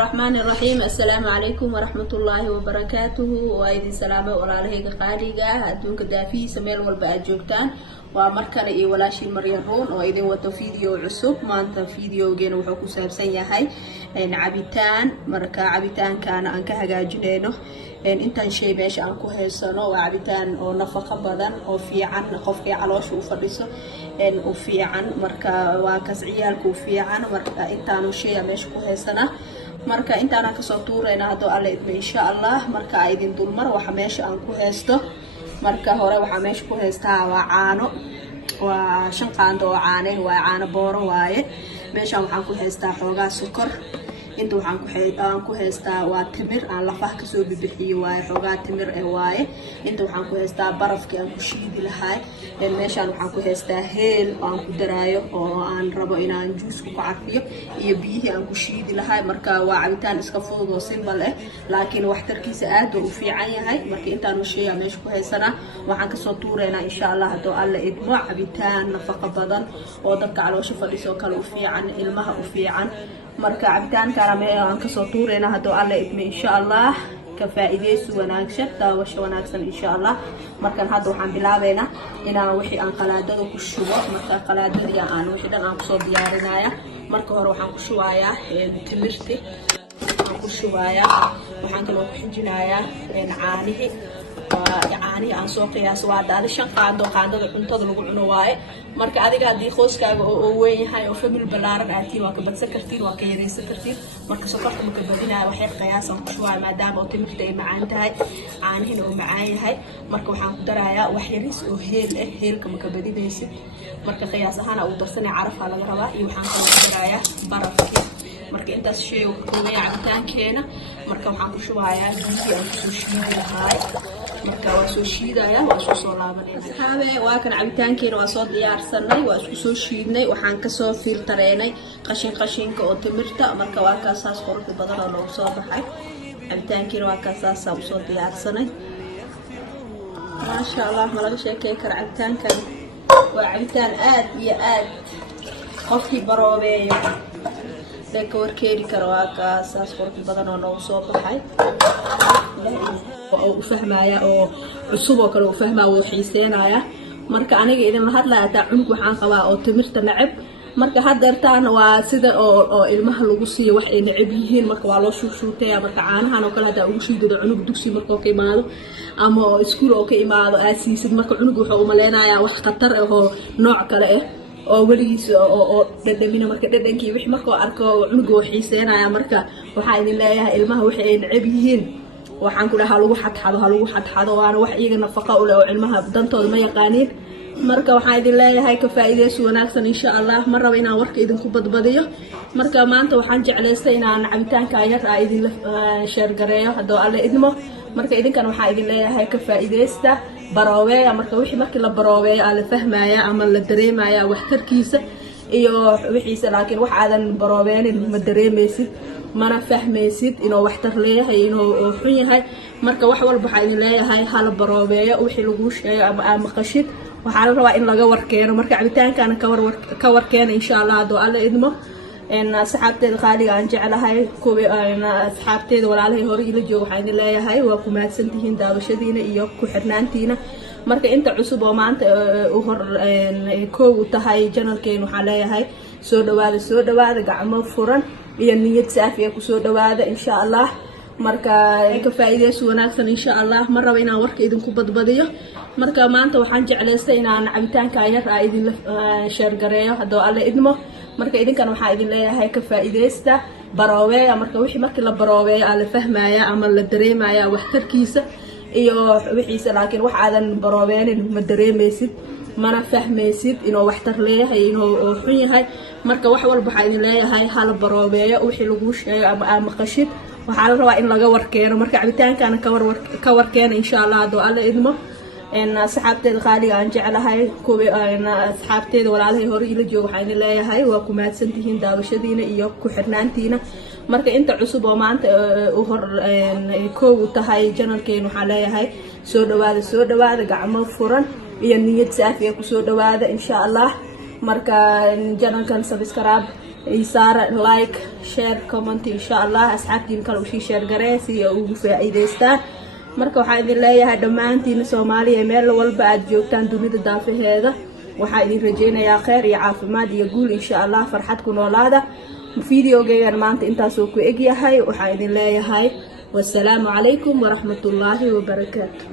الرحمن الرحيم. السلام عليكم ورحمة الله وبركاته. وأيدي سلامة ولا لهيك قاريجا أدونك دافي سميل والبقى جوكتان ومركنا إيه ولا شيء مريرون وأيدي وتو فيديو عصب ما أنت فيديو جينا وحكو سابسية هاي إن عبيتان مركا عبيتان كان أنك هجاجنينه إن أنت شيء باش أنكو هالسنة وعبيتان أو نفقة بدن أو في عن قفقي على شو فريسه إن وفي عن مركا وكسعيالك وفي عن مركا أنت شيء باش كو هالسنة marka intaana ka soo tuurayna hado alle idma insha Allah marka ay idin dulmar waxa meesha aan ku heesto marka hore waxa meesha ku heestaa waa caano waa shan qaando oo caano waa caano booro waaye meesha waxaan ku heestaa xoogaa sokor inta waxaan ku heestaa waa timir aan lafaha ka soo bibixiyo waaye xoogaa timir waaye inta waxaan ku heestaa barafkii aan ku shiidi lahaay meeshaan waxaan ku heestaa heel aan ku daraayo oo aan rabo inaan juus ku carfiyo iyo biyihii aan ku shiidi lahaay marka waa cabitaan iska fudud oo simple ah laakiin waxtarkiisa aad u fiican yahay marka intaan u sheegaa meesha ku heesanaa waxaan ka soo tuureynaa insha Allah hadoo alle idmo cabitaan nafaqo badan oo dadka caloosha fadhiso kale u fiican ilmaha u fiican marka cabitaan aan ka soo tuureyna hadoo alle idmo insha Allah ka faa'iideyso wanaagsan daawasho wanaagsan insha Allah markan hadda waxaan bilaabeynaa inaan wixii aan qalaadada ku shubo marka qalaadada aan wixii dhan aan ku soo diyaarinaya marka hore waxaan ku shubayaa timirti aan ku shubayaa waxaan kaloo ku xijinayaa caanihi aan soo qiyaas waa daad shan qaando qaandada cuntada lagu cuno waaye marka adiga hadii qoyskaaga oo weyn yahay oo family balaaran aadtiin waa ka badsan kartiin waa ka yareysan kartiin marka sokorta ma ka badinaa wax yar qiyaasan ku shubaa maadaama oo timirta ay macaan tahay caanihina oo macaan yahay marka waxaan ku darayaa wax yaris oo heelka ma ka badinaysid marka qiyaas ahaan uu darsanay carafaa laga rabaa iyo waxaan kaloo ku darayaa barafkii marka intaas shay oo ka kooban yahay cabitaankeena marka waxaan ku shubayaa biyihii aan kusoo shiidi lahaay marka waa soo shiidaya waa soo laabanayna asxaabe waa kan cabitaankeena waa soo diyaarsanay waa isku soo shiidnay waxaan ka soo filtareynay qashinka oo timirta marka waa kaasaas qurux badan oo loo soo baxay cabitaankeena waa kaasaas u soo diyaarsanay maasha Allah ma laga sheekay kar cabitaankan waa cabitaan aad iyo aad qofkii baroobeeyo dadka warkeeri karo waa kaasaas qurux badan oo loo soo baxay oo u fahmaya oo cusub oo kale u fahmaa oo xiiseenaya marka aniga idin la hadlayo taa cunug waxaan qabaa oo timirta nacab marka hadeertaan waa sida oo ilmaha lagu siiyo wax ay nacab yihiin marka waa loo shuushuutay marka caanahan oo kale hada ugu shiido cunug dugsi marka oo ka imaado ama iskuul oo ka imaado aasiisid marka cunug wuxuu u maleynayaa wax khatar ah oo nooc kale ah oo waligiis oo dhadhamina marka dhadhankii wixii markoo arko cunug oo xiiseenaya marka waxa idin leeyahay ilmaha wixii ay nacab yihiin waxaan ku dhahaa lagu xadxado waana wax iyaga nafaqo u leh oo ilmaha dantooda ma yaqaaniin marka waxaan idin leeyahay ka faa'iideyso wanaagsan insha Allah ma rabo inaan warka idinku badbadiyo marka maanta waxaan jecleystay inaan cabitaanka yar idin share gareeyo hadoo alle idmo marka idinkan waxaan idin leeyahay ka faa'iideysta baroobeeya marka wixii markii la baroobeeyo la fahmaya ama la dareemaya waxtarkiisa iyo wixiisa laakiin wax aadan baroobeenin ma dareemaysid mana fahmaysid inuu waxtar leeyahay inuu xun yahay marka wax walba waxa idin leeyahay hal baroobeeyo wixii lagu sheegay ama maqashid waxa la rabaa in laga warkeeno marka cabitaankana ka warkeeno insha Allah hadoo alle idmo in asxaabteeda qaaliga aan jecelahay asxaabteeda walaalahay hore ila joogo waxaan idin leeyahay waa ku mahadsantihiin daawashadiina iyo ku xirnaantiina marka inta cusub oo maanta koow u tahay channelkeena waxaan leeyahay soo dhawaada gacmo furan iyo niyad saafi ah ku soo dhawaada insha Allah marka ka faa'iideyso wanaagsan insha Allah ma rabo inaan warka idinku badbadiyo marka maanta waxaan jecleystay inaan cabitaanka yar idin share gareeyo hadoo alle idmo marka idinkan waxaan idin leeyahay ka faa'iideysta baroobeeya marka wixii markii la baroobeeyo la fahmaya ama la dareemaya waxtarkiisa iyo wixiisa laakiin wax aadan baroobeenin ma dareemaysid mana fahmaysid inuu waxtar leeyahay inuu xun yahay marka wax walba waxa idin leeyahay hal baroobeeyo wixii lagu sheegay ama maqashid waxa la rabaa in laga warkeeno marka cabitaankana ka warkeeno insha Allah hadoo alle idmo in asxaabteeda qaaliga aan jecelahay asxaabteeda walaalahay hore ila joogo waxaan idin leeyahay waa ku mahadsantihiin daawashadiina iyo ku xirnaantiina marka inta cusub oo maanta koow u tahay channelkeena waxaan leeyahay soo dhawaada gacmo furan iyo niyad saafi ah ku soo dhawaada insha Allah marka channelkan subscribe isaara like share comment insha Allah asxaabtiin kale u sii share gareesi oo ugu faa'iideystaan marka waxaan idin leeyahay dhamaantiin Soomaaliya meel walba aad joogtaan dunida daafaheeda waxaan idin rajeynayaa khayr iyo caafimaad iyo guul insha Allah farxad ku noolaada fiidiyogeegan maanta intaas oo ku eg yahay waxaan idin leeyahay wassalaamu calaykum waraxmatullaahi wabarakaatuh